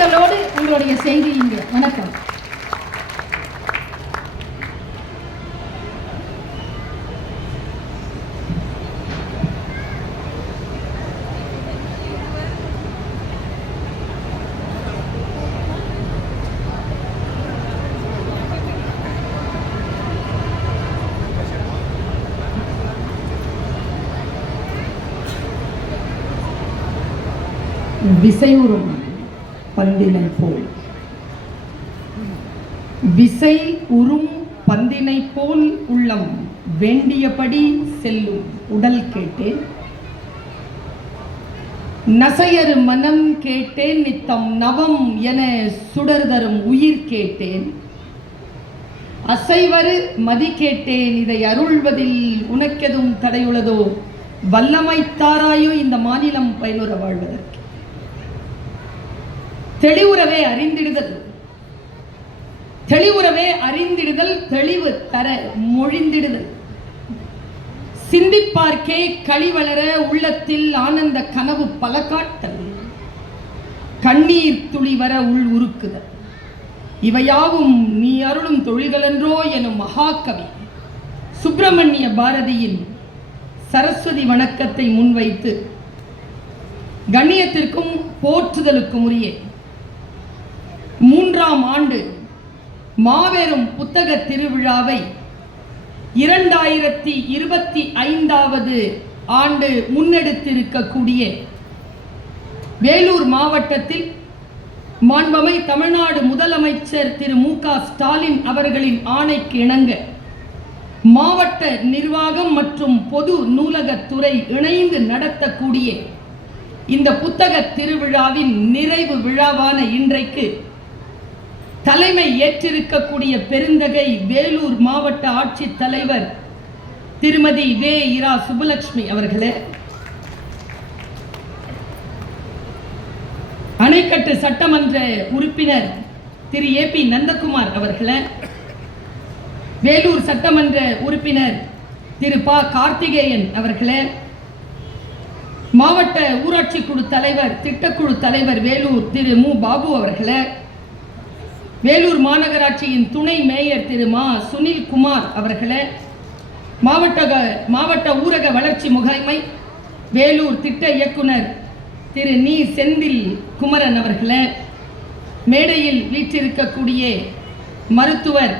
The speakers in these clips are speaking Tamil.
நன்றிகளோடு உங்களுடைய செய்தி இங்கே. வணக்கம். விசையுறும் பந்தினை போல், விசை உறும் பந்தினை போல் உள்ளம் வேண்டியபடி செல்லும் உடல் கேட்டேன், நசையறு மனம் கேட்டேன், நித்தம் நவம் என சுடர்தரும் உயிர் கேட்டேன், அசைவரு மதி கேட்டேன், இதை அருள்வதில் உனக்கெதும் தடையுள்ளதோ, வல்லமைத்தாராயோ இந்த மாநிலம் பயனுற வாழ்வதற்கு. தெளிவுறவே அறிந்திடுதல், தெளிவுறவே அறிந்திடுதல், தெளிவு தர மொழிந்திடுதல், சிந்திப்பார்க்கே களிவளர உள்ளத்தில் ஆனந்த கனவு பல காட்டல், கண்ணீர் துளி வர உள் உருக்குதல், இவையாவும் நீ அருளும் தொழில்களென்றோ எனும் மகாகவி சுப்பிரமணிய பாரதியின் சரஸ்வதி வணக்கத்தை முன்வைத்து கண்ணியத்திற்கும் போற்றுதலுக்கும் உரிய 3ஆம் ஆண்டு மாபெரும் புத்தக திருவிழாவை 2025வது ஆண்டு முன்னெடுத்திருக்கக்கூடிய வேலூர் மாவட்டத்தில் மாண்புமை தமிழ்நாடு முதலமைச்சர் திரு மு.க. ஸ்டாலின் அவர்களின் ஆணைக்கு இணங்க மாவட்ட நிர்வாகம் மற்றும் பொது நூலகத்துறை இணைந்து நடத்தக்கூடிய இந்த புத்தக திருவிழாவின் நிறைவு விழாவான இன்றைக்கு தலைமை ஏற்றிருக்கக்கூடிய பெருந்தகை வேலூர் மாவட்ட ஆட்சித் தலைவர் திருமதி வே. இரா. சுப்புலட்சுமி அவர்களே, அணைக்கட்டு சட்டமன்ற உறுப்பினர் திரு ஏ.பி. நந்தகுமார் அவர்களே, வேலூர் சட்டமன்ற உறுப்பினர் திரு ப. கார்த்திகேயன் அவர்களே, மாவட்ட ஊராட்சி குழு தலைவர் திட்டக்குழு தலைவர் வேலூர் திரு மு. பாபு அவர்களே, வேலூர் மாநகராட்சியின் துணை மேயர் திரு மா. சுனில்குமார் அவர்களே, மாவட்ட ஊரக வளர்ச்சி முகாமை வேலூர் திட்ட இயக்குனர் திரு நீ. செந்தில் குமரன் அவர்களே, மேடையில் வீற்றிருக்கக்கூடிய மருத்துவர்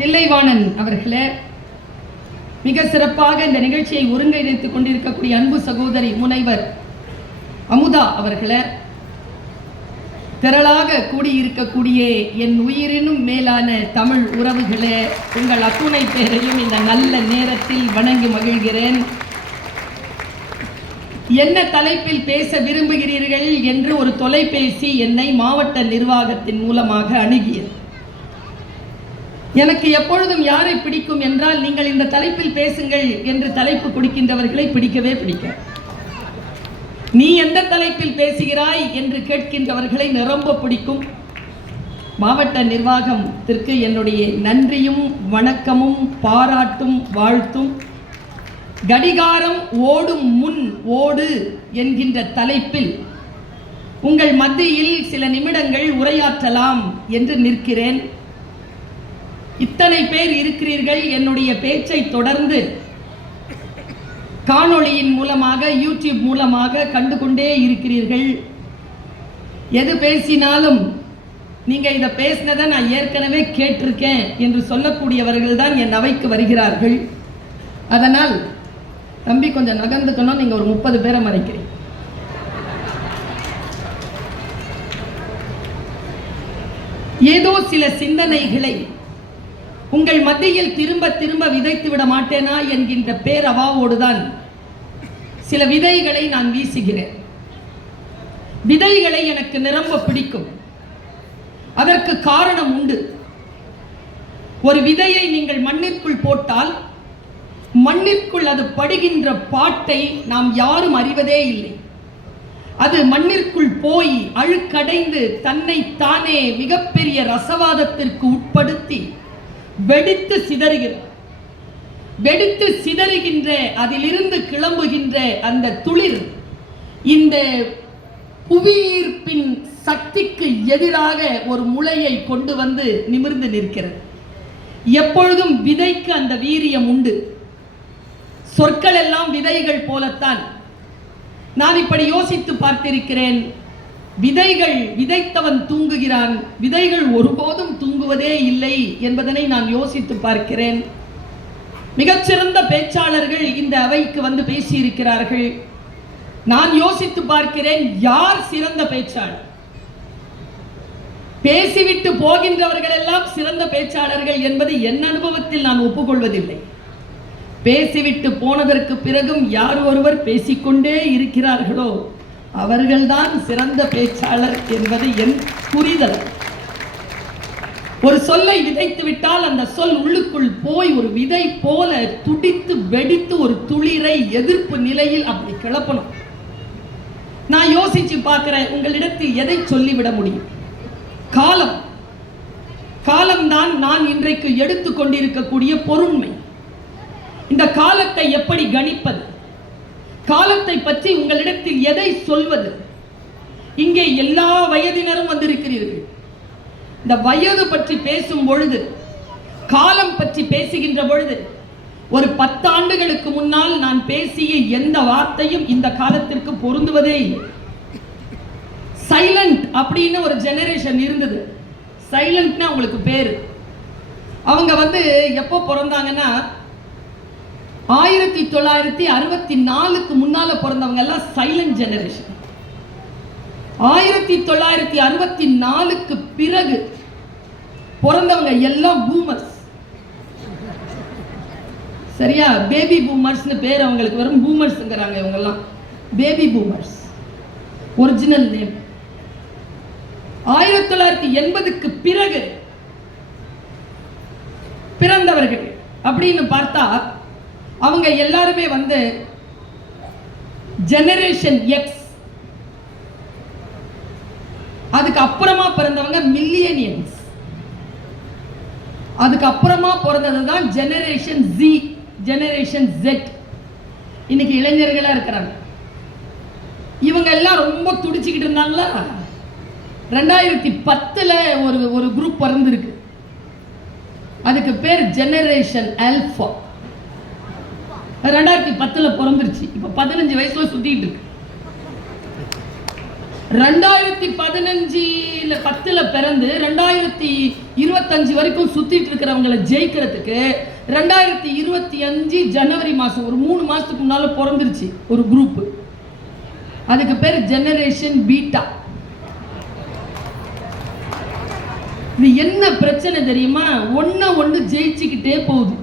தில்லைவாணன் அவர்களே, மிக சிறப்பாக இந்த நிகழ்ச்சியை ஒருங்கிணைத்துக் கொண்டிருக்கக்கூடிய அன்பு சகோதரி முனைவர் அமுதா அவர்களே, திரளாக கூடியிருக்கக்கூடிய என் உயிரினும் மேலான தமிழ் உறவுகளே, உங்கள் அத்துணை பேரையும் இந்த நல்ல நேரத்தில் வணங்கி மகிழ்கிறேன். என்ன தலைப்பில் பேச விரும்புகிறீர்கள் என்று ஒரு தொலைபேசி என்னை மாவட்ட நிர்வாகத்தின் மூலமாக அணுகியது. எனக்கு எப்பொழுதும் யாரை பிடிக்கும் என்றால், நீங்கள் இந்த தலைப்பில் பேசுங்கள் என்று தலைப்பு கொடுக்கின்றவர்களை பிடிக்கவே பிடிக்க, நீ எந்த தலைப்பில் பேசுகிறாய் என்று கேட்கின்றவர்களை நிரம்ப பிடிக்கும். மாவட்ட நிர்வாகத்திற்கு என்னுடைய நன்றியும் வணக்கமும் பாராட்டும் வாழ்த்தும். கடிகாரம் ஓடும் முன் ஓடு என்கின்ற தலைப்பில் உங்கள் மத்தியில் சில நிமிடங்கள் உரையாற்றலாம் என்று நிற்கிறேன். இத்தனை பேர் இருக்கிறீர்கள். என்னுடைய பேச்சை தொடர்ந்து காணொளியின் மூலமாக யூடியூப் மூலமாக கண்டு கொண்டே இருக்கிறீர்கள். எது பேசினாலும் நீங்கள் இதை பேசினதை நான் ஏற்கனவே கேட்டிருக்கேன் என்று சொல்லக்கூடியவர்கள் தான் என் அவைக்கு வருகிறார்கள். அதனால் தம்பி கொஞ்சம் நகர்ந்துக்கணும், நீங்கள் ஒரு 30 பேரை மறைக்கிறீங்க. ஏதோ சில சிந்தனைகளை உங்கள் மத்தியில் திரும்ப திரும்ப விதைத்து விட மாட்டேனா என்கின்ற பேரவாவோடுதான் சில விதைகளை நான் வீசுகிறேன். விதைகளை எனக்கு நிரம்ப பிடிக்கும். அதற்கு காரணம் உண்டு. ஒரு விதையை நீங்கள் மண்ணிற்குள் போட்டால் மண்ணிற்குள் அது படுகின்ற பாட்டை நாம் யாரும் அறிவதே இல்லை. அது மண்ணிற்குள் போய் அழுக்கடைந்து தன்னை தானே மிகப்பெரிய ரசவாதத்திற்கு உட்படுத்தி வெடித்து சிதறுகிறது. வெடித்து சிதறுகின்ற அதிலிருந்து கிளம்புகின்ற அந்த துளிர் இந்த புவியீர்ப்பின் சக்திக்கு எதிராக ஒரு முளையை கொண்டு வந்து நிமிர்ந்து நிற்கிறது. எப்பொழுதும் விதைக்கு அந்த வீரியம் உண்டு. சொற்கள் எல்லாம் விதைகள் போலத்தான். நான் இப்படி யோசித்து பார்த்திருக்கிறேன். விதைகள் விதைத்தவன் தூங்குகிறான், விதைகள் ஒருபோதும் தூங்குவதே இல்லை என்பதனை நான் யோசித்து பார்க்கிறேன். மிகச்சிறந்த பேச்சாளர்கள் இந்த அவைக்கு வந்து பேசியிருக்கிறார்கள். நான் யோசித்து பார்க்கிறேன், யார் சிறந்த பேச்சாளர்? பேசிவிட்டு போகின்றவர்கள் எல்லாம் சிறந்த பேச்சாளர்கள் என்பது என் அனுபவத்தில் நான் ஒப்புக்கொள்வதில்லை. பேசிவிட்டு போனதற்கு பிறகும் யார் ஒருவர் பேசிக்கொண்டே இருக்கிறார்களோ அவர்கள்தான் சிறந்த பேச்சாளர் என்பது என் புரிதல். ஒரு சொல்லை விதைத்து விட்டால் அந்த சொல் உள்ளுக்குள் போய் ஒரு விதை போல துடித்து வெடித்து ஒரு துளிரை எதிர்ப்பு நிலையில் அப்படி கிளப்பணும். நான் யோசிச்சு பார்க்கிறேன், உங்களிடத்தில் எதை சொல்லிவிட முடியும்? காலம்தான் நான் இன்றைக்கு எடுத்துக் கொண்டிருக்கக்கூடிய பொருண்மை. இந்த காலத்தை எப்படி கணிப்பது? காலத்தை பற்றி உங்களிடத்தில் எதை சொல்வது? இங்கே எல்லா வயதினரும் வந்திருக்கிறீர்கள். இந்த வயது பற்றி பேசும் பொழுது, காலம் பற்றி பேசுகின்ற பொழுது, ஒரு 10 ஆண்டுகளுக்கு முன்னால் நான் பேசிய எந்த வார்த்தையும் இந்த காலத்திற்கு பொருந்துவதே இல்லை. சைலண்ட் அப்படின்னு ஒரு ஜெனரேஷன் இருந்தது. சைலண்ட்னா உங்களுக்கு பேரு. அவங்க வந்து எப்போ பிறந்தாங்கன்னா 1964க்கு முன்னால பிறந்தவங்க எல்லாம் சைலண்ட் ஜெனரேஷன். 1964க்கு பிறகு பிறந்தவங்க எல்லாம் பூமர்ஸ். சரியா? பேபி பூமர்ஸ்னு பேர் அவங்களுக்கு வரும். பூமர்ஸ்ங்கிறாங்க இவங்க எல்லாம். Baby boomers original name. 1980க்கு பிறகு பிறந்தவர்கள் அப்படின்னு பார்த்தா அவங்க எல்லாருமே வந்து ஜெனரேஷன் எக்ஸ். அதுக்கு அப்புறமா பிறந்தவங்க மில்லியனியன்ஸ். அதுக்கு அப்புறமா பிறந்ததுதான் ஜெனரேஷன் ஜி, ஜெனரேஷன் ஜெட். இன்னைக்கு இளைஞர்களா இருக்கிறாங்க. இவங்க எல்லாம் ரொம்ப துடிச்சுக்கிட்டு இருந்தாங்களா? 2010ல ஒரு குரூப் பிறந்திருக்கு. அதுக்கு பேர் ஜெனரேஷன் ஆல்பா. 2010ல பிறந்துருச்சு. இப்ப 15 வயசுல சுத்திட்டு இருக்கு. 2010ல பிறந்து 2025 வரைக்கும் சுத்திட்டு இருக்கிறவங்களை ஜெயிக்கிறதுக்கு 2025 ஜனவரி மாசம் ஒரு 3 மாசத்துக்கு முன்னால பிறந்துருச்சு ஒரு குரூப். அதுக்கு பேர் ஜெனரேஷன் பீட்டா. இது என்ன பிரச்சனை தெரியுமா? ஒண்ணு ஜெயிச்சுக்கிட்டே போகுது.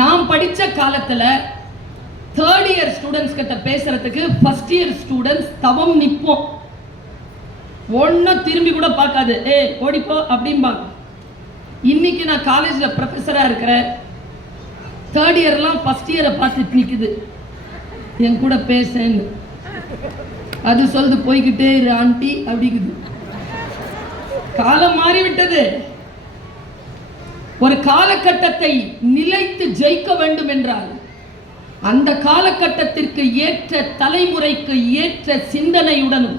நாம் படிச்ச காலத்துல 3rd இயர் ஸ்டூடெண்ட்ஸ் கிட்ட பேசுறதுக்கு 1st இயர் ஸ்டூடெண்ட்ஸ் தவம் நிப்போம். ஒண்ணு திரும்பி கூட பார்க்காது, ஓடிப்போ அப்படிம்பாங்க. இன்னைக்கு நான் காலேஜ்ல ப்ரொஃபஸரா இருக்கிறேன். 3rd இயர்லாம் 1st இயரை பார்த்துட்டு நிக்குது, என் கூட பேசன்னு. அது சொல்லுது, போய்கிட்டே இரு ஆண்டி அப்படிங்குது. காலம் மாறிவிட்டது. ஒரு காலகட்டத்தை நிலைத்து ஜெயிக்க வேண்டும் என்றால் அந்த காலகட்டத்திற்கு ஏற்ற தலைமுறைக்கு ஏற்ற சிந்தனையுடனும்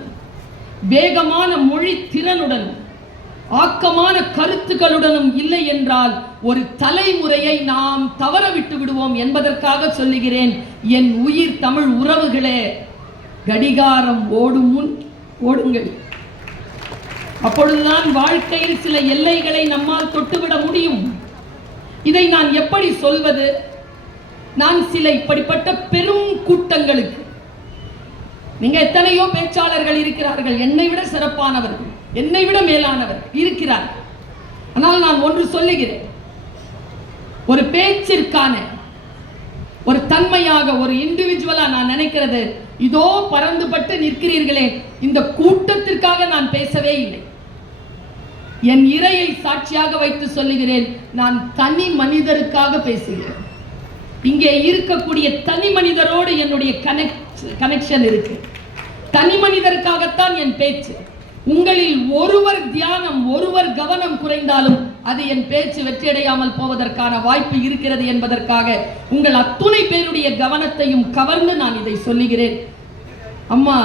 வேகமான மொழி திறனுடனும் ஆக்கமான கருத்துக்களுடனும் இல்லை என்றால் ஒரு தலைமுறையை நாம் தவற விட்டு விடுவோம் என்பதற்காக சொல்லுகிறேன். என் உயிர் தமிழ் உறவுகளே, கடிகாரம் ஓடும் முன் ஓடுங்கள். அப்பொழுதுதான் வாழ்க்கையில் சில எல்லைகளை நம்மால் தொட்டுவிட முடியும். இதை நான் எப்படி சொல்வது? நான் சில இப்படிப்பட்ட பெரும் கூட்டங்களுக்கு, நீங்க எத்தனையோ பேச்சாளர்கள் இருக்கிறார்கள், என்னை விட சிறப்பானவர்கள், என்னை விட மேலானவர்கள் இருக்கிறார்கள். ஆனால் நான் ஒன்று சொல்லுகிறேன், ஒரு பேச்சிற்கான ஒரு தன்மையாக ஒரு இண்டிவிஜுவலா நான் நினைக்கிறது, இதோ பறந்துபட்டு நிற்கிறீர்களே, இந்த கூட்டத்திற்காக நான் பேசவே இல்லை. என் இறையை சாட்சியாக வைத்து சொல்லுகிறேன், நான் தனி மனிதருக்காக பேசுகிறேன். இங்கே இருக்கக்கூடிய தனி மனிதரோடு என்னுடைய கனெக்ஷன் இருக்கு. தனி மனிதருக்காகத்தான் என் பேச்சு. உங்களில் ஒருவர் தியானம், ஒருவர் கவனம் குறைந்தாலும் அது என் பேச்சு வெற்றியடையாமல் போவதற்கான வாய்ப்பு இருக்கிறது என்பதற்காக உங்கள் அத்துணை பேருடைய கவனத்தையும் கவர்ந்து நான் இதை சொல்லுகிறேன். அம்மா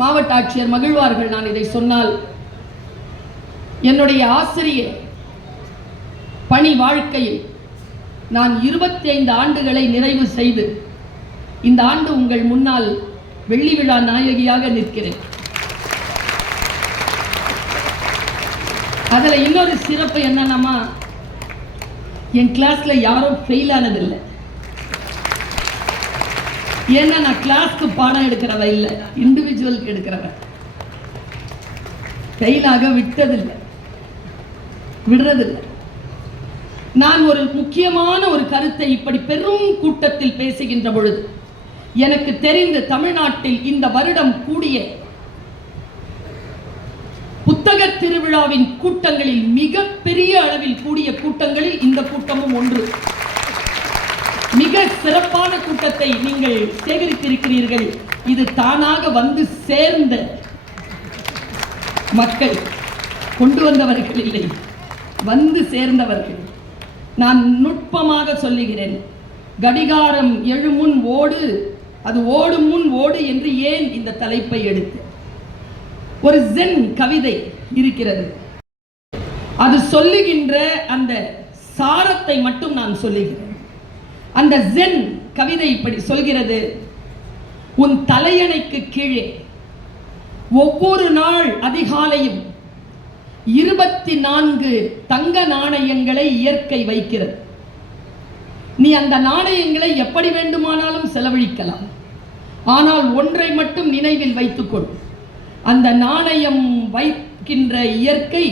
மாவட்ட ஆட்சியர் மகிழ்வார்கள் நான் இதை சொன்னால். என்னுடைய ஆசிரியர் பணி வாழ்க்கையில் நான் 25 ஆண்டுகளை நிறைவு செய்து இந்த ஆண்டு உங்கள் முன்னால் வெள்ளி விழா நாயகியாக நிற்கிறேன். அதுல இன்னொரு சிறப்பு என்னன்னா, என் கிளாஸ்ல யாரும் ஃபெயில் ஆனதில்லை. ஏன்னா நான் கிளாஸ்க்கு பாடம் எடுக்கிறவ இல்லை, இண்டிவிஜுவலுக்கு எடுக்கிறவ. ஃபெயிலாக விட்டதில்லை, விடுறதில்லை. நான் ஒரு முக்கியமான ஒரு கருத்தை இப்படி பெரும் கூட்டத்தில் பேசுகின்ற பொழுது எனக்கு தெரிந்து தமிழ்நாட்டில் இந்த வருடம் கூடிய புத்தக திருவிழாவின் கூட்டங்களில் மிக பெரிய அளவில் கூடிய கூட்டங்களில் இந்த கூட்டமும் ஒன்று. மிக சிறப்பான கூட்டத்தை நீங்கள் சேகரித்திருக்கிறீர்கள். இது தானாக வந்து சேர்ந்த மக்கள், கொண்டு வந்தவர்கள் இல்லை, வந்து சேர்ந்தவர்கள். நான் நுட்பமாக சொல்லுகிறேன். கடிகாரம் எழுமுன் ஓடு, அது ஓடும் முன் ஓடு என்று ஏன் இந்த தலைப்பை எடுத்து? ஒரு ஜென் கவிதை இருக்கிறது, அது சொல்லுகின்ற அந்த சாரத்தை மட்டும் நான் சொல்லுகிறேன். அந்த ஜென் கவிதை இப்படி சொல்கிறது: உன் தலையணைக்கு கீழே ஒவ்வொரு நாள் அதிகாலையும் 24 தங்க நாணயங்களை இயற்கை வைக்கிறது. நீ அந்த நாணயங்களை எப்படி வேண்டுமானாலும் செலவழிக்கலாம். ஆனால் ஒன்றை மட்டும் நினைவில் வைத்துக்கொள், அந்த நாணயம் வைக்கின்ற இயற்கை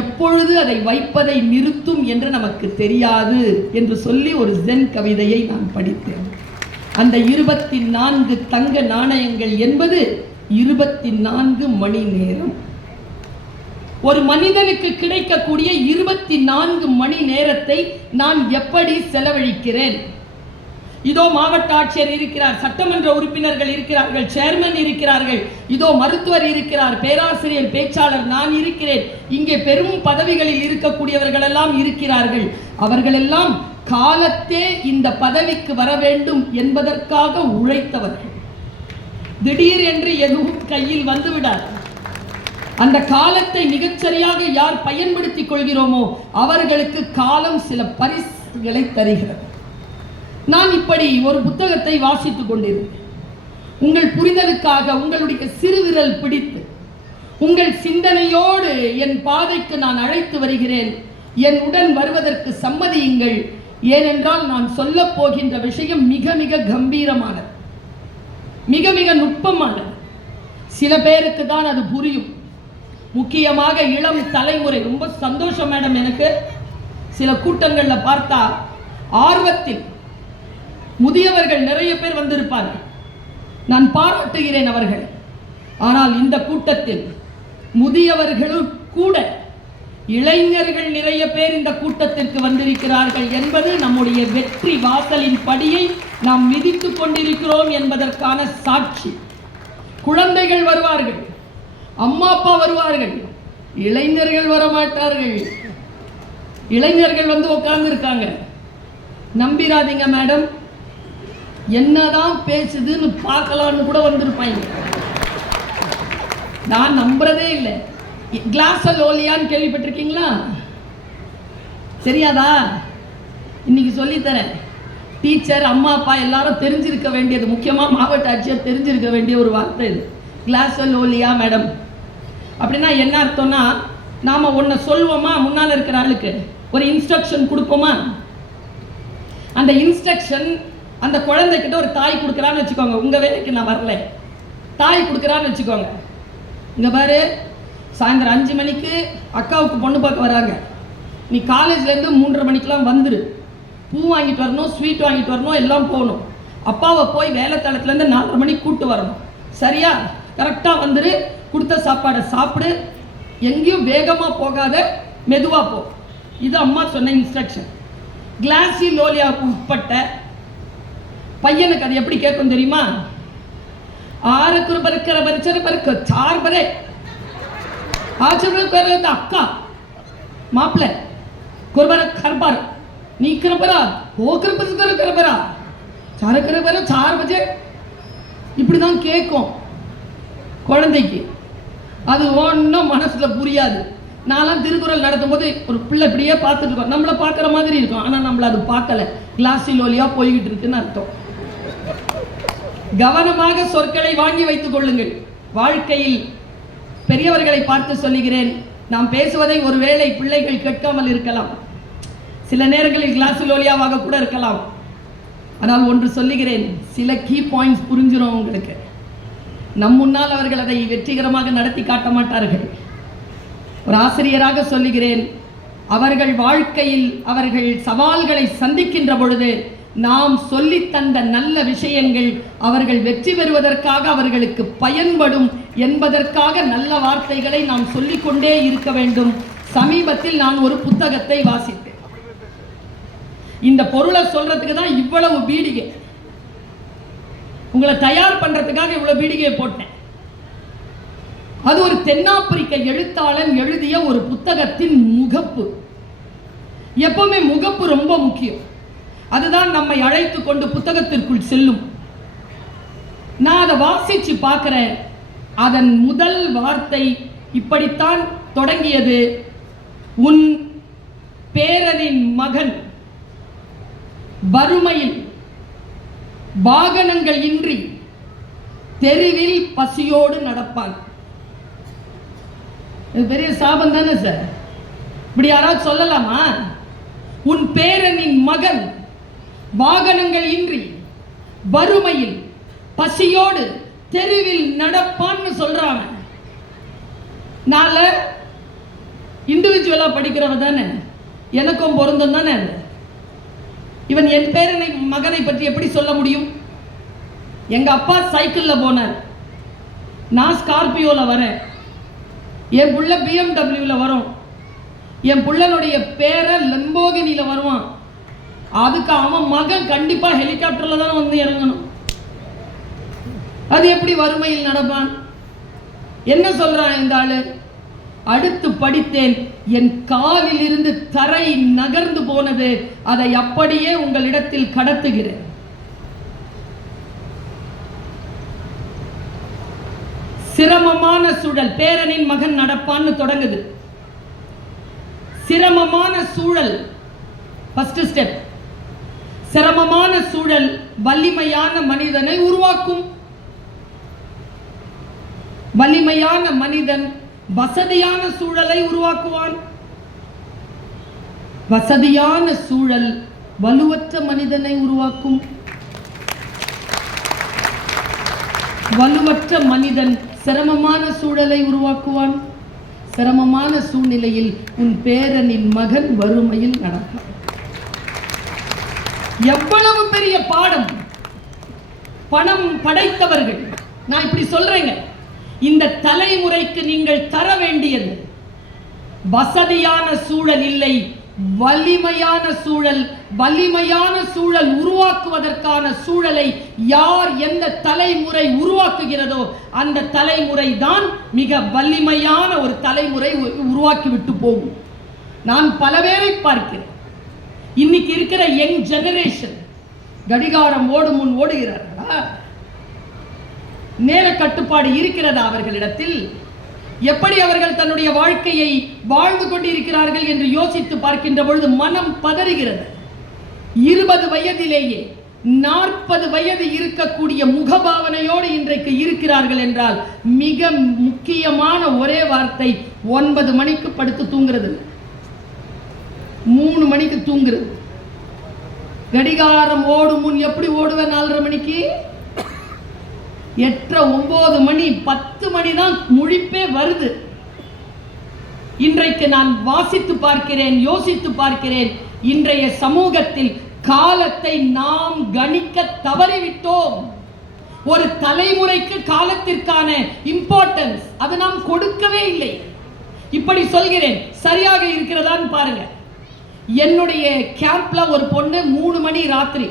எப்பொழுது அதை வைப்பதை நிறுத்தும் என்று நமக்கு தெரியாது என்று சொல்லி ஒரு ஜென் கவிதையை நான் படித்தேன். அந்த 24 தங்க நாணயங்கள் என்பது 24 மணி நேரம். ஒரு மனிதனுக்கு கிடைக்கக்கூடிய 24 மணி நேரத்தை நான் எப்படி செலவழிக்கிறேன்? இதோ மாவட்ட ஆட்சியர் இருக்கிறார், சட்டமன்ற உறுப்பினர்கள் இருக்கிறார்கள், சேர்மன் இருக்கிறார்கள், இதோ மருத்துவர் இருக்கிறார், பேராசிரியர், பேச்சாளர், நான் இருக்கிறேன். இங்கே பெரும் பதவிகளில் இருக்கக்கூடியவர்கள் எல்லாம் இருக்கிறார்கள். அவர்களெல்லாம் காலத்தே இந்த பதவிக்கு வர வேண்டும் என்பதற்காக உழைத்தவர்கள். திடீர் என்று எதுவும் கையில் வந்துவிடார். அந்த காலத்தை மிகச்சரியாக யார் பயன்படுத்திக் கொள்கிறோமோ அவர்களுக்கு காலம் சில பரிசுகளை தருகிறது. நான் இப்படி ஒரு புத்தகத்தை வாசித்துக் கொண்டிருந்தேன். உங்கள் புரிதலுக்காக உங்களுடைய சிறுவிரல் பிடித்து உங்கள் சிந்தனையோடு என் பாதைக்கு நான் அழைத்து வருகிறேன். என் உடன் வருவதற்கு சம்மதியுங்கள். ஏனென்றால் நான் சொல்ல போகின்ற விஷயம் மிக மிக கம்பீரமானது, மிக மிக நுட்பமானது. சில பேருக்கு தான் அது புரியும், முக்கியமாக இளம் தலைமுறை. ரொம்ப சந்தோஷம் மேடம், எனக்கு சில கூட்டங்களில் பார்த்தா ஆர்வத்தில் முதியவர்கள் நிறைய பேர் வந்திருப்பார்கள், நான் பாராட்டுகிறேன் அவர்கள். ஆனால் இந்த கூட்டத்தில் முதியவர்களும் கூட இளைஞர்கள் நிறைய பேர் இந்த கூட்டத்திற்கு வந்திருக்கிறார்கள் என்பது நம்முடைய வெற்றி வாசலின் படியை நாம் மிதித்துக் கொண்டிருக்கிறோம் என்பதற்கான சாட்சி. குழந்தைகள் வருவார்கள், அம்மா அப்பா வருவார்கள், இளைஞர்கள் வரமாட்டார்கள். இளைஞர்கள் வந்து உட்கார்ந்து இருக்காங்க. நம்பிராதீங்க மேடம், என்னதான் பேசுதுன்னு பார்க்கலான்னு கூட வந்திருப்பாங்க. நான் நம்புறதே இல்லை. கிளாஸ் லோலியான்னு கேள்விப்பட்டிருக்கீங்களா? தெரியாதா? இன்னைக்கு சொல்லித்தரேன். டீச்சர், அம்மா அப்பா எல்லாரும் தெரிஞ்சிருக்க வேண்டியது, முக்கியமாக மாவட்ட ஆட்சியர் தெரிஞ்சிருக்க வேண்டிய ஒரு வார்த்தை இது. கிளாஸ் லோலியா மேடம் அப்படின்னா என்ன அர்த்தம்னா, நாம ஒன்றை சொல்வோமா, முன்னால் இருக்கிற ஆளுக்கு ஒரு இன்ஸ்ட்ரக்ஷன் கொடுப்போமா, அந்த இன்ஸ்ட்ரக்ஷன் அந்த குழந்தைகிட்ட ஒரு தாய் கொடுக்குறான்னு வச்சுக்கோங்க. உங்கள் வேலைக்கு நான் வரல, தாய் கொடுக்குறான்னு வச்சுக்கோங்க. இங்கே பாரு, சாயந்தரம் 5 மணிக்கு அக்காவுக்கு பொண்ணு பார்க்க வராங்க, நீ காலேஜ்லேருந்து 3:30 மணிக்கெலாம் வந்துரு. பூ வாங்கிட்டு வரணும், ஸ்வீட் வாங்கிட்டு வரணும், எல்லாம் போகணும். அப்பாவை போய் வேலை தளத்துலேருந்து 4:30 மணிக்கு கூப்பிட்டு வரணும். சரியா? கரெக்டாக வந்துரு, கொடுத்த சாப்பாடை சாப்பிடு, எங்கேயும் வேகமாக போகாத, மெதுவாக போ. இது அம்மா சொன்ன இன்ஸ்ட்ரக்ஷன். கிளாஸி லோலியாவுக்கு உட்பட்ட பையனுக்கு அது எப்படி கேட்கும் தெரியுமா? 6 பருக்கிற பரிச்சரை பருக்கு 4 பரே ஆச்சரிய அக்கா மாப்பிள்ள குர்பர கர்பார் நீ கிரபரா ஓ கிரபரா 4 பஜே இப்படிதான் கேட்கும். குழந்தைக்கு அது ஒன்றும் மனசுல புரியாது. நான்லாம் திருக்குறள் நடத்தும் போது ஒரு பிள்ளை இப்படியே பார்த்துட்டு இருக்கோம், நம்மளை பார்க்குற மாதிரி இருக்கும், ஆனால் நம்மளை அது பார்க்கல, கிளாஸில் ஒலியா போய்கிட்டு இருக்குன்னு அர்த்தம். கவனமாக சொற்களை வாங்கி வைத்துக் கொள்ளுங்கள். வாழ்க்கையில் பெரியவர்களை பார்த்து சொல்லுகிறேன், நாம் பேசுவதை ஒருவேளை பிள்ளைகள் கேட்காமல் இருக்கலாம், சில நேரங்களில் கிளாஸில் ஒலியாவாக கூட இருக்கலாம். ஆனால் ஒன்று சொல்லுகிறேன், சில கீ பாயிண்ட்ஸ் புரிஞ்சிடும் உங்களுக்கு. நம் முன்னால் அவர்கள் அதை வெற்றிகரமாக நடத்தி காட்ட மாட்டார்கள். ஒரு ஆசிரியராக சொல்லுகிறேன், அவர்கள் வாழ்க்கையில் அவர்கள் சவால்களை சந்திக்கின்ற பொழுது நாம் சொல்லி தந்த நல்ல விஷயங்கள் அவர்கள் வெற்றி பெறுவதற்காக அவர்களுக்கு பயன்படும் என்பதற்காக நல்ல வார்த்தைகளை நாம் சொல்லிக்கொண்டே இருக்க வேண்டும். சமீபத்தில் நான் ஒரு புத்தகத்தை வாசித்தேன். இந்த பொருளை சொல்றதுக்கு தான் இவ்வளவு பீடிகை, உங்களை தயார் பண்றதுக்காக இவ்வளவு பீடிகையை போட்டேன். அது ஒரு தென்னாப்பிரிக்க எழுத்தாளன் எழுதிய ஒரு புத்தகத்தின் முகப்பு. எப்பவுமே முகப்பு ரொம்ப முக்கியம், அதுதான் நம்மை அழைத்து கொண்டு புத்தகத்திற்குள் செல்லும். நான் அதை வாசிச்சு பார்க்கிறேன். அதன் முதல் வார்த்தை இப்படித்தான் தொடங்கியது: உன் பேரனின் மகன் வறுமையில் வாகனங்கள் இன்றி தெருவில் பசியோடு நடப்பான். இது பெரிய சாபம் தானே சார்? இப்படி யாராவது சொல்லலாமா? உன் பேரனின் மகன் வாகனங்கள் இன்றி வறுமையில் பசியோடு தெருவில் நடப்பான்னு சொல்றாங்க. நால இண்டிவிஜுவலா படிக்கிறவ தானே, எனக்கும் பொருந்தும் தானே. இவன் என் பேரனை மகனை பற்றி எப்படி சொல்ல முடியும்? எங்க அப்பா சைக்கிள்ல போனார், நான் ஸ்கார்பியோல வரேன், என் புள்ள BMW வரும், என் புள்ளனுடைய பேர லம்போகினில வருவான். அதுக்கு அவன் மகன் கண்டிப்பா ஹெலிகாப்டர்ல தான் வந்து இறங்கணும். அது எப்படி வறுமையில் நடப்பான்? என்ன சொல்றான் இந்த ஆளு? அடுத்து படித்தேன், என் காலில் இருந்து தரை நகர்ந்து போனது, அதை அப்படியே உங்களிடத்தில் கடத்துகிறேன். சிரமமான சூழல், பேரனின் மகன் நடப்பான்னு தொடங்குது. சிரமமான சூழல் ஃபர்ஸ்ட் ஸ்டெப். சிரமமான சூழல் வலிமையான மனிதனை உருவாக்கும். வலிமையான மனிதன் வசதியான சூழலை உருவாக்குவான். வசதியான சூழல் வலுவற்ற மனிதனை உருவாக்கும். வலுவற்ற மனிதன் சிரமமான சூழலை உருவாக்குவான். சிரமமான சூழ்நிலையில் உன் பேரனின் மகன் வறுமையில் நடப்பான். எவ்வளவு பெரிய பாடம்! பணம் படைத்தவர்கள், நான் இப்படி சொல்றேங்க, இந்த தலைமுறைக்கு நீங்கள் தர வேண்டியது வசதியான சூழல் இல்லை, வலிமையான சூழல். வலிமையான சூழல் உருவாக்குவதற்கான சூழலை யார் எந்த தலைமுறை உருவாக்குகிறதோ அந்த தலைமுறை தான் மிக வலிமையான ஒரு தலைமுறை உருவாக்கி விட்டு போகும். நான் பல பேரை பார்க்கிறேன். இன்னைக்கு இருக்கிற யங் ஜெனரேஷன் கடிகாரம் ஓடும் முன் ஓடுகிறார்களா? நேர கட்டுப்பாடு இருக்கிறதா அவர்களிடத்தில்? எப்படி அவர்கள் தன்னுடைய வாழ்க்கையை வாழ்ந்து கொண்டிருக்கிறார்கள் என்று யோசித்து பார்க்கின்ற பொழுது மனம் பதறுகிறது. 20 வயதிலேயே 40 வயது இருக்கக்கூடிய முகபாவனையோடு இன்றைக்கு இருக்கிறார்கள் என்றால் மிக முக்கியமான ஒரே வார்த்தை 9 மணிக்கு படுத்து தூங்குறது, 3 மணிக்கு தூங்குறது. கடிகாரம் ஓடும் முன் எப்படி ஓடுவேன்? 4:30 மணிக்கு, 8, 9 மணி, 10 மணி தான் முழிப்பே வருது. இன்றைக்கு நான் வாசித்து பார்க்கிறேன், யோசித்து பார்க்கிறேன். இன்றைய சமூகத்தில் காலத்தை நாம் கணிக்க தவறிவிட்டோம். ஒரு தலைமுறைக்கு காலத்திற்கான இம்பார்ட்டன்ஸ் அது நாம் கொடுக்கவே இல்லை. இப்படி சொல்கிறேன், சரியாக இருக்கிறதான்னு பாருங்க. என்னுடைய கேம்ப்ல ஒரு பொண்ணு 3 மணி ராத்திரி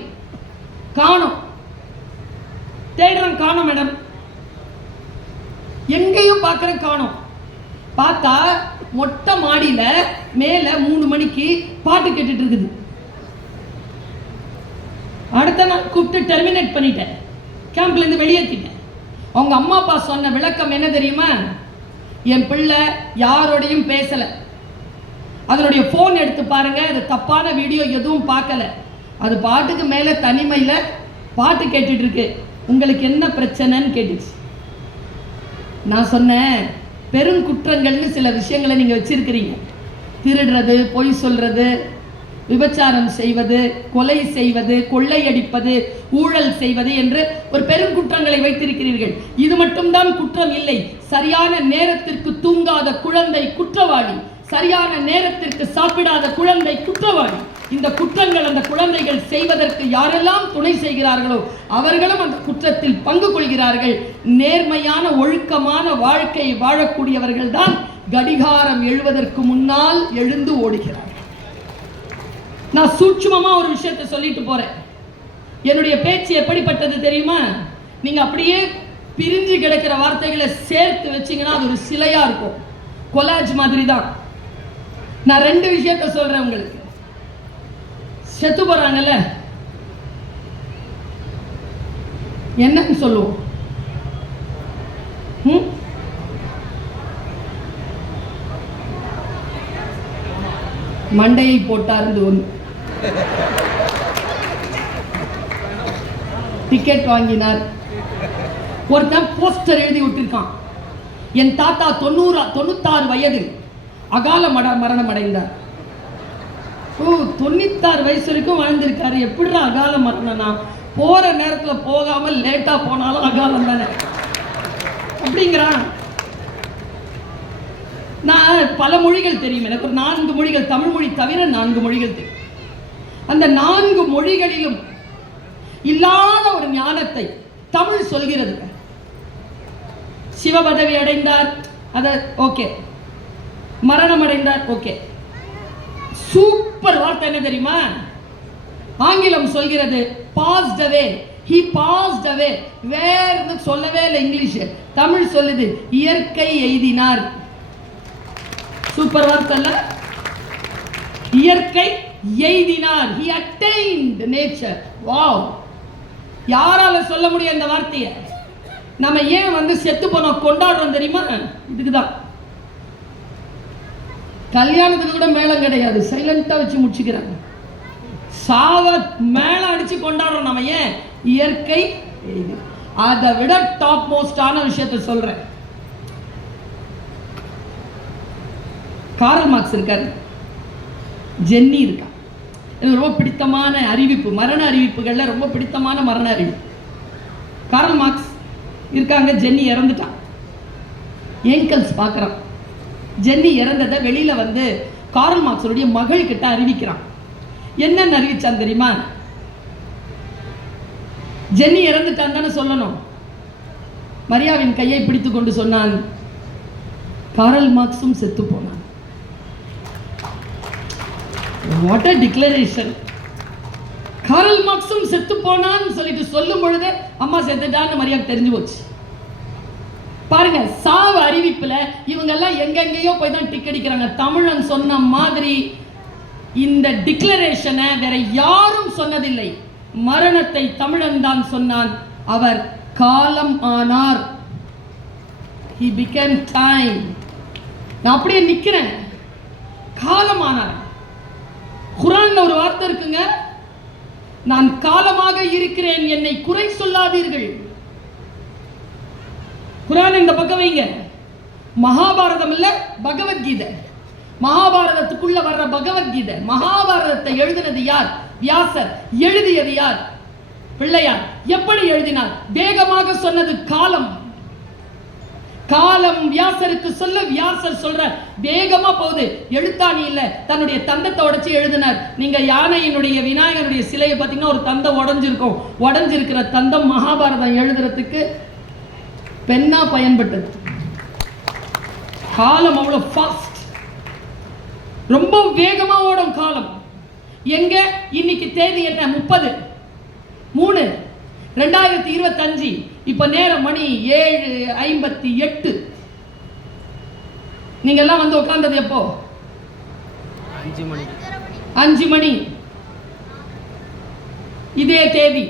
காணோம். தேடுறேன், காணோம் மேடம். எங்கேயும் பார்க்குறேன், காணோம். பார்த்தா மொட்டை மாடியில மேல 3 மணிக்கு பாட்டு கேட்டுட்டு இருக்குது. அடுத்த நாள் கூப்பிட்டு டெர்மினேட் பண்ணிட்டேன், கேம்ப்ல இருந்து வெளியேற்றிட்டேன். அவங்க அம்மா அப்பா சொன்ன விளக்கம் என்ன தெரியுமா? என் பிள்ளை யாரோடையும் பேசல, அதனுடைய போன் எடுத்து பாருங்க, அது தப்பான வீடியோ எதுவும் பார்க்கல, அது பாட்டுக்கு மேல தனிமையில பாட்டு கேட்டுட்டு இருக்கு, உங்களுக்கு என்ன பிரச்சனைன்னு கேட்டுச்சு. நான் சொன்னேன், பெருங்குற்றங்கள்னு சில விஷயங்களை நீங்க வச்சிருக்கிறீங்க. திருடுறது, பொய் சொல்றது, விபச்சாரம் செய்வது, கொலை செய்வது, கொள்ளையடிப்பது, ஊழல் செய்வது என்று ஒரு பெருங்குற்றங்களை வைத்திருக்கிறீர்கள். இது மட்டும்தான் குற்றம் இல்லை. சரியான நேரத்திற்கு தூங்காத குழந்தை குற்றவாளி, சரியான நேரத்திற்கு சாப்பிடாத குழந்தை குற்றவாளி. இந்த குற்றங்கள் அந்த குழந்தைகள் செய்வதற்கு யாரெல்லாம் துணை செய்கிறார்களோ அவர்களும் அந்த குற்றத்தில் பங்கு கொள்கிறார்கள். நேர்மையான ஒழுக்கமான வாழ்க்கை வாழக்கூடியவர்கள் தான் கடிகாரம் எழுவதற்கு முன்னால் எழுந்து ஓடுகிறார்கள். நான் சூட்சுமமா ஒரு விஷயத்தை சொல்லிட்டு போறேன். என்னுடைய பேச்சு எப்படிப்பட்டது தெரியுமா? நீங்க அப்படியே பிரிஞ்சு கிடக்கிற வார்த்தைகளை சேர்த்து வச்சீங்கன்னா அது ஒரு சிலையா இருக்கும், கொலாஜ் மாதிரி தான். நான் ரெண்டு விஷயத்தை சொல்றேன் உங்களுக்கு. செத்து போறாங்கல்ல, என்னன்னு சொல்லுவோம்? மண்டையை போட்டார்ந்து ஒன்று, டிக்கெட் வாங்கினார். ஒருத்தன் போஸ்டர் எழுதி விட்டிருக்கான், என் தாத்தா 96 வயதில் அகால மரணம் அடைந்தார். 96 வயசு வரைக்கும் வாழ்ந்திருக்காரு, எப்படிடா அகால மரணம்னா? போற நேரத்தில் போகாமல் லேட்டா போனாலும் அகாலம் தானே அப்படிங்கிறான். நான் பல மொழிகள் தெரியும், எனக்கு ஒரு 4 மொழிகள், தமிழ் மொழி தவிர 4 மொழிகள் தெரியும். அந்த 4 மொழிகளிலும் இல்லாத ஒரு ஞானத்தை தமிழ் சொல்கிறது. சிவபதவி அடைந்தார், அத ஓகே. மரணம் அடைந்தார், ஓகே. சூப்பர் வார்த்தை என்ன தெரியுமா? ஆங்கிலம் சொல்கிறது passed away, he passed away. வேற சொல்லவே இல்லை இங்கிலீஷ், தமிழ் சொல்லுது இயற்கை எய்தினார். சூப்பர் வார்த்தை இல்ல? இயற்கை எய்தினார், he attained nature. வாவ்! யாரால சொல்ல முடியும் இந்த வார்த்தையை? நம்ம ஏன் செத்து போனோம் கொண்டாடுறோம் தெரியுமா? இதுக்குதான். கல்யாணத்துக்கு கூட மேளம் கிடையாது, சைலண்டா வச்சு முடிச்சுக்கிறாங்க. சாவ மேளம் அடிச்சு கொண்டாடுறோம் நம்ம ஏன்? இயற்கை. அதை விட டாப் மோஸ்டான விஷயத்தை சொல்றேன். கார்ல் மார்க்ஸ் இருக்காரு, ஜென்னி இருக்கா. எனக்கு ரொம்ப பிடித்தமான அறிவிப்பு, மரண அறிவிப்புகள்ல ரொம்ப பிடித்தமான மரண அறிவிப்பு. கார்ல் மார்க்ஸ் இருக்காங்க, ஜென்னி இறந்துட்டான். ஏங்கல்ஸ் பார்க்குறான், ஜென்னி இறந்ததை வெளியில கார்ல் மார்க்ஸுடைய மகள் கிட்ட அறிவிக்கிறான். என்னன்னு அறிவிச்சான் தெரியுமா? ஜென்னி இறந்துட்டான் தானே சொல்லணும். மரியாவின் கையை பிடித்துக் கொண்டு சொன்னான், கார்ல் மார்க்ஸும் செத்து போனான். What a declaration! கார்ல் மார்க்ஸும் செத்து போனான்னு சொல்லிட்டு சொல்லும் பொழுது அம்மா செத்துட்டான்னு மரியாதை தெரிஞ்சு போச்சு. பாருங்க, சாவு அறிவிப்புல இவங்க எல்லாம் எங்கெங்கேயோ போய் தான் டிக் அடிக்கிறாங்க. தமிழன் சொன்ன மாதிரி இந்த டிக்ளரேஷனை வேற யாரும் சொன்னதில்லை. மரணத்தை தமிழன் தான் சொன்னான். அவர் காலம் ஆனார். he became time. நான் அப்படியே நிக்கிறேன், காலம் ஆனார். குர்ஆன்ல ஒரு வார்த்தை இருக்குங்க, நான் காலமாக இருக்கிறேன், என்னை குறை சொல்லாதீர்கள். குர்ஆன் இந்த பக்கம் வைங்க. மகாபாரதம் இல்ல, பகவத்கீதை. மகாபாரதத்துக்குள்ள வர்ற பகவத்கீதை. மகாபாரதத்தை எழுதினது யார்? வியாசர். எழுதியது யார்? பிள்ளையார். எப்படி எழுதினார்? வேகமாக சொன்னது காலம். காலம் வியாசருக்கு சொல்ல, வியாசர் சொல்ற வேகமா போகுது. எழுத்தாணி இல்ல, தன்னுடைய தந்தத்தை உடைச்சு எழுதினார். நீங்க யானையினுடைய விநாயகனுடைய சிலையை பார்த்தீங்கன்னா ஒரு தந்தம் உடைஞ்சிருக்கும். உடைஞ்சிருக்கிற தந்தம் மகாபாரதம் எழுதுறதுக்கு பெண்ணா பயன்பட்டது. காலம் அவ்வளவு ஃபாஸ்ட், ரொம்ப வேகமா ஓடும் காலம். எங்க இன்னைக்கு தேதி என்ன? 30/3/2025. இப்ப நேரம் மணி 7:58. நீங்க எல்லாம் உட்கார்ந்தது எப்போ? 5 மணி. இதே தேதி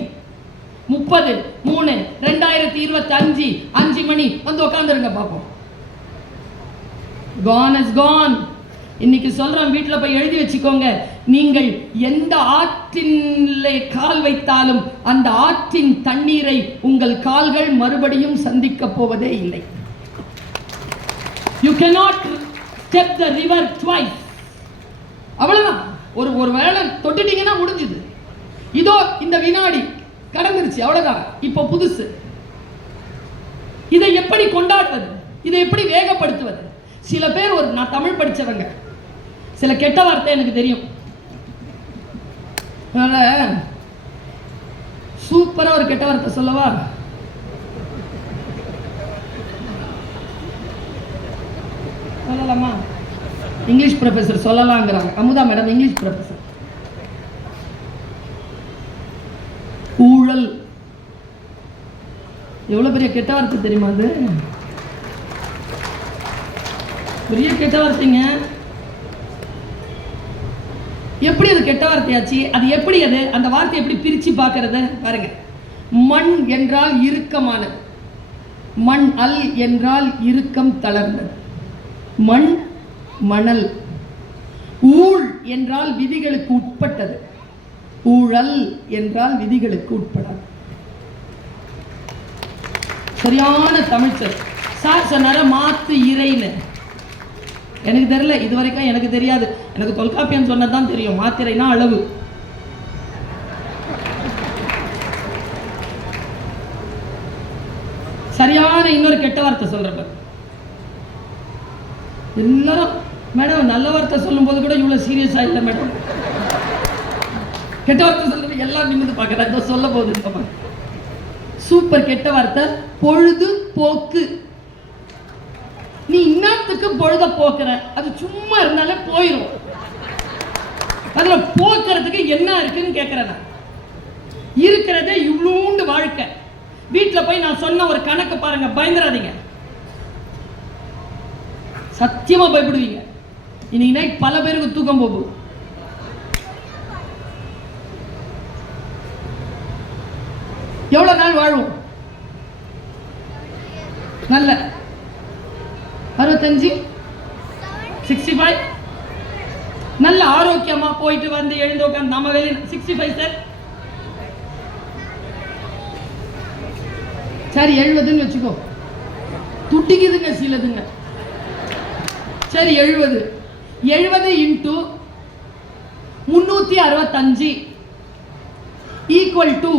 30/3/2025 5 மணி வந்து உட்காந்துருங்க பார்ப்போம். Gone is gone. இன்னைக்கு சொல்றேன், வீட்டில் போய் எழுதி வச்சுக்கோங்க. நீங்கள் எந்த ஆற்றிலே கால் வைத்தாலும் அந்த ஆற்றின் தண்ணீரை உங்கள் கால்கள் மறுபடியும் சந்திக்க போவதே இல்லை. You cannot step the river twice. அவ்வளவுதான். ஒரு வேளை தொட்டுட்டீங்கன்னா முடிஞ்சுது. இதோ இந்த வினாடி கடந்துருச்சு, அவ்வளவுதான். இப்போ புதுசு. இதை எப்படி கொண்டாடுவது? இதை எப்படி வேகப்படுத்துவது? சில பேர், நான் தமிழ் படிச்சவங்க, சில கெட்ட வார்த்தை எனக்கு தெரியும். சூப்பரா ஒரு கெட்ட வார்த்தை சொல்லவா? சொல்லலாமா? இங்கிலீஷ் ப்ரொஃபசர் சொல்லலாங்கிறாங்க. Amudha madam English professor. ஊழல் எவ்வளவு பெரிய கெட்ட வார்த்தை தெரியுமா? அது பெரிய கெட்ட வார்த்தைங்க. எப்படி அது கெட்ட வார்த்தையாச்சு? அது எப்படி, அது அந்த வார்த்தை எப்படி பிரிச்சு பார்க்கறது பாருங்க. மண் என்றால் இறுக்கமானது, மண் அல் என்றால் இறுக்கம் தளர்ந்தது, மண் மணல். ஊழ் என்றால் விதிகளுக்கு உட்பட்டது, ஊழல் என்றால் விதிகளுக்கு உட்படாது. சரியான தமிழ்ச்சர். சார் சொன்னார மாத்து இறைன்னு. எனக்கு தெரியல, இது வரைக்கும் எனக்கு தெரியாது. எனக்கு தொல்காப்பியம் சொன்னதான் தெரியும். மாத்திரைனா அளவு. சரியான இன்னொரு கெட்ட வார்த்தை சொல்றப்ப எல்லாரும், மேடம் நல்ல வார்த்தை சொல்லும் போது கூட இவ்வளவு சீரியஸா இல்லை மேடம். கெட்ட வார்த்தை சொல்றது எல்லாம் நிமிந்து பார்க்கறாங்க. சொல்ல போகுது சூப்பர் கெட்ட வார்த்தை, பொழுது போக்கு. நீ இன்னத்துக்கு பொழுத போக்குற, அது சும்மா இருந்தாலே போயிடும். அதுல போக்குறதுக்கு என்ன இருக்குன்னு கேட்கிறேன். இருக்கிறதே இவ்வளோண்டு வாழ்க்கை. வீட்டுல போய் நான் சொன்ன ஒரு கணக்கு பாருங்க, பயந்துடாதீங்க, சத்தியமா பயப்படுவீங்க. இன்னைக்கு நைட் பல பேருக்கு தூக்கம் போகும். எவ்வளவு நாள் வாழும்? நல்ல 65 65 நல்ல ஆரோக்கியமா போயிட்டு வந்து எழுந்து உட்காந்து நம்ம வேலையை 65 சார். சரி 70ன்னு வச்சுக்கோ, துட்டிக்குதுங்க சிலதுங்க. சரி 70 இன்டு 365 ஈக்குவல் டு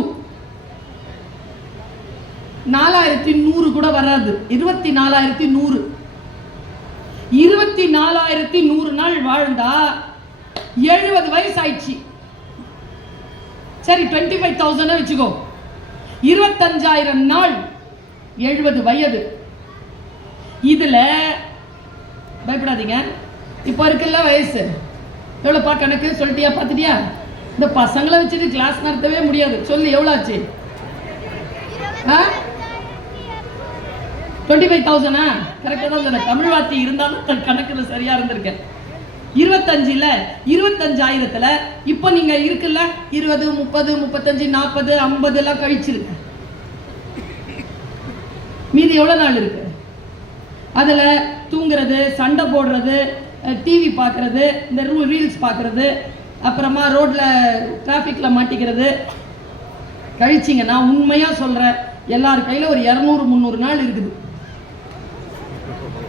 4100 கூட வராது. 24100. 24100 நாள் வாழ்ந்தா 70 வயசு ஆயிடுச்சு. சரி 25,000 வச்சுக்கோ. 25,000 நாள் 70 வயது. இதுல பயப்படாதீங்க, இப்போ இருக்குல்ல வயசு எவ்வளோப்பா கணக்கு சொல்லிட்டியா? பார்த்துட்டியா? இந்த பசங்களை வச்சுட்டு கிளாஸ் நடத்தவே முடியாது. சொல்லு எவ்வளோ ஆச்சு? 25,000. கரெக்டாக தான் சொன்ன. தமிழ் வார்த்தை இருந்தாலும் தன் கணக்கில் சரியா இருந்திருக்கேன். 25ல் 25,000த்துல இப்போ நீங்க இருக்குல்ல 20 30 35 40 50 எல்லாம் கழிச்சிருக்கு. மீதி எவ்வளோ நாள் இருக்கு? அதில் தூங்குறது, சண்டை போடுறது, டிவி பார்க்கறது, இந்த ரீல்ஸ் பார்க்கறது, அப்புறமா ரோட்டில் டிராஃபிக்கில் மாட்டிக்கிறது கழிச்சிங்க. நான் உண்மையாக சொல்கிறேன், எல்லார் கையில் ஒரு 200-300 நாள் இருக்குது.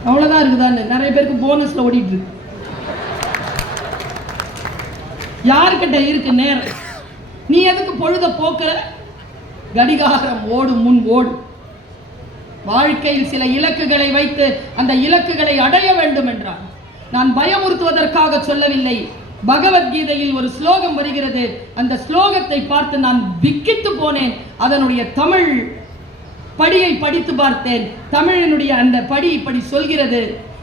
அவ்வளோதான் இருக்குதான்னு நிறைய பேருக்கு போனஸில் ஓடிட்டு இருக்கு. யாருக்கிட்ட இருக்கு நேரம்? நீ எதுக்கு பொழுத போக்குற? கடிகாரம் ஓடு முன் ஓடு. வாழ்க்கையில் சில இலக்குகளை வைத்து அந்த இலக்குகளை அடைய வேண்டும் என்றார். நான் பயமுறுத்துவதற்காக சொல்லவில்லை. பகவத்கீதையில் ஒரு ஸ்லோகம் வருகிறது. அந்த ஸ்லோகத்தை பார்த்து நான் விக்கித்து போனேன். அதனுடைய தமிழ் படியை படித்து பார்த்தேன். தமிழினுடைய அந்த படி இப்படி சொல்கிறது.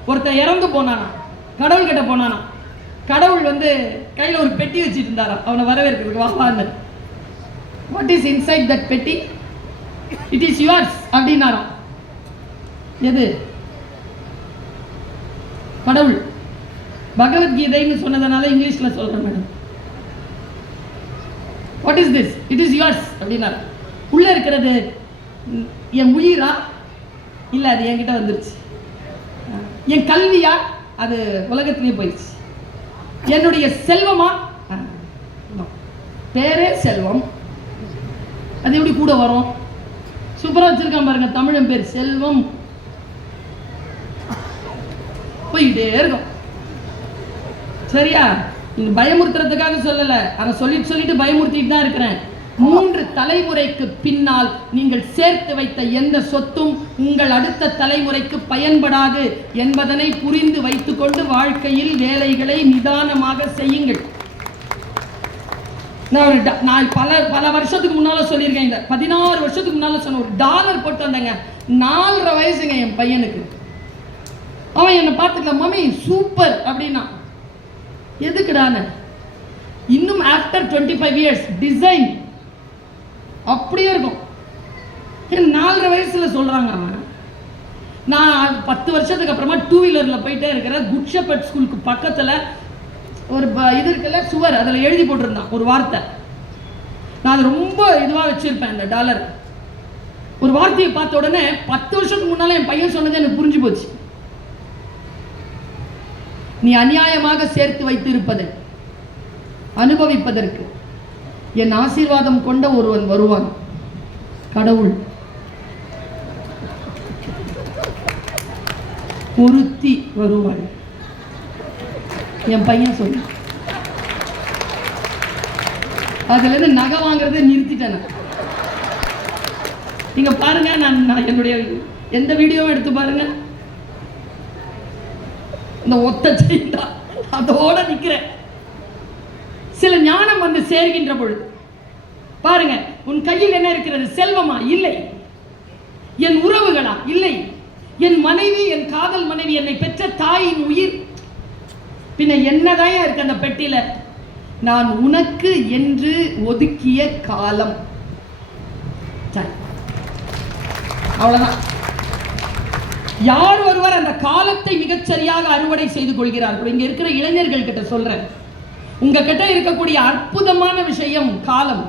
ஒருத்தர் இறந்து போனானா, கடவுள் கிட்ட போனானா. கடவுள் கையில் ஒரு பெட்டி வச்சுட்டு இருந்தாரா, அவனை வரவேற்கிறதுக்கு வாப்பான்னு. வாட் இஸ் இன்சைட் தட் பெட்டி? இட் இஸ் யுவர்ஸ் அப்படின்னாராம். எது? கடவுள். பகவத்கீதைன்னு சொன்னதனால இங்கிலீஷ்ல சொல்றேன் madam. What is this? It is yours அப்படின்னாரு. உள்ள இருக்கிறது என் உயிரா? இல்லை, அது என்கிட்ட வந்துருச்சு. என் கல்வியா? அது உலகத்திலேயே போயிடுச்சு. என்னுடைய செல்வமா? பேரே செல்வம், அது எப்படி கூட வரும்? சூப்பரா வச்சிருக்கான் பாருங்க தமிழன் பேர், செல்வம். போயிட்டே இருக்கும். சரியா? நீங்க பயமுறுத்துறதுக்காக சொல்லல, ஆனா சொல்லிட்டு பயமுறுத்திட்டு தான் இருக்கிறேன். 3 தலைமுறைக்கு பின்னால் நீங்கள் சேர்த்து வைத்த எந்த சொத்தும் உங்கள் அடுத்த தலைமுறைக்கு பயன்படாது என்பதனை புரிந்து வைத்துக்கொண்டு வாழ்க்கையில் வேலைகளை நிதானமாக செய்யுங்கள். நான் பல வருஷத்துக்கு முன்னால சொல்லியிருக்கேன், 16 வருஷத்துக்கு முன்னால சொன்ன ஒரு டாலர் போட்டு வந்தேங்க. 4.5 வயசுங்க என் பையனுக்கு. அவன் என்னை பார்த்துக்கல, மம்மி சூப்பர் அப்படின்னா. எதுக்குடான? இன்னும் ஆஃப்டர் 25 இயர்ஸ் டிசைன் அப்படியே இருக்கும். 4.5 வயசுல சொல்றாங்க. அவன் நான் 10 வருஷத்துக்கு அப்புறமா 2 வீலர்ல போயிட்டே இருக்கிறேன். குட் ஷெப்பர்ட் ஸ்கூலுக்கு பக்கத்துல ஒரு இது இருக்குல்ல, சுவர், அதில் எழுதி போட்டிருந்தான் ஒரு வார்த்தை. நான் அது ரொம்ப இதுவாக வச்சிருப்பேன். இந்த டாலர் ஒரு வார்த்தையை பார்த்த உடனே 10 வருஷத்துக்கு முன்னால என் பையன் சொன்னது எனக்கு புரிஞ்சு போச்சு. நீ அநியாயமாக சேர்த்து வைத்து இருப்பதை அனுபவிப்பதற்கு என் ஆசீர்வாதம் கொண்ட ஒருவன் வருவான், கடவுள். ஒருத்தி வருவாள். என் பையன் சொல்லு. அதுல இருந்து நகை வாங்குறதை நிறுத்திட்டேன். நீங்க பாருங்க, நான் என்னுடைய எந்த வீடியோவும் எடுத்து பாருங்க, இந்த ஒத்த செய்தா அதோட நிக்கிறேன். சில ஞானம் வந்து சேர்கின்ற பொழுது பாருங்க, உன் கையில் என்ன இருக்கிறது? செல்வமா? இல்லை. என் உறவுகளா? இல்லை. என் மனைவி, என் காதல் மனைவி, என்னை பெற்ற தாயின் உயிர், பின்ன என்னதான் இருக்கு அந்த பெட்டியில? நான் உனக்கு என்று ஒதுக்கிய காலம். அவ்வளவுதான். யார் ஒருவர் அந்த காலத்தை மிகச்சரியாக அறுவடை செய்து கொள்கிறார்கள்? இங்க இருக்கிற இளைஞர்கள் கிட்ட சொல்றேன், உங்க கிட்ட இருக்கக்கூடிய அற்புதமான விஷயம் காலம்,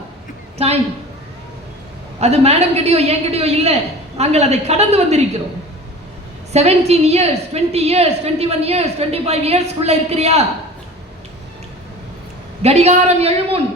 டைம். அது மேடம் கிட்டயோ என் கிட்டயோ இல்ல, நாங்கள் அதை கடந்து வந்திருக்கிறோம். 17 years, 20 years, 21 years, 25 years குள்ள இருக்கிறியா? கடிகாரம் எழுமுன்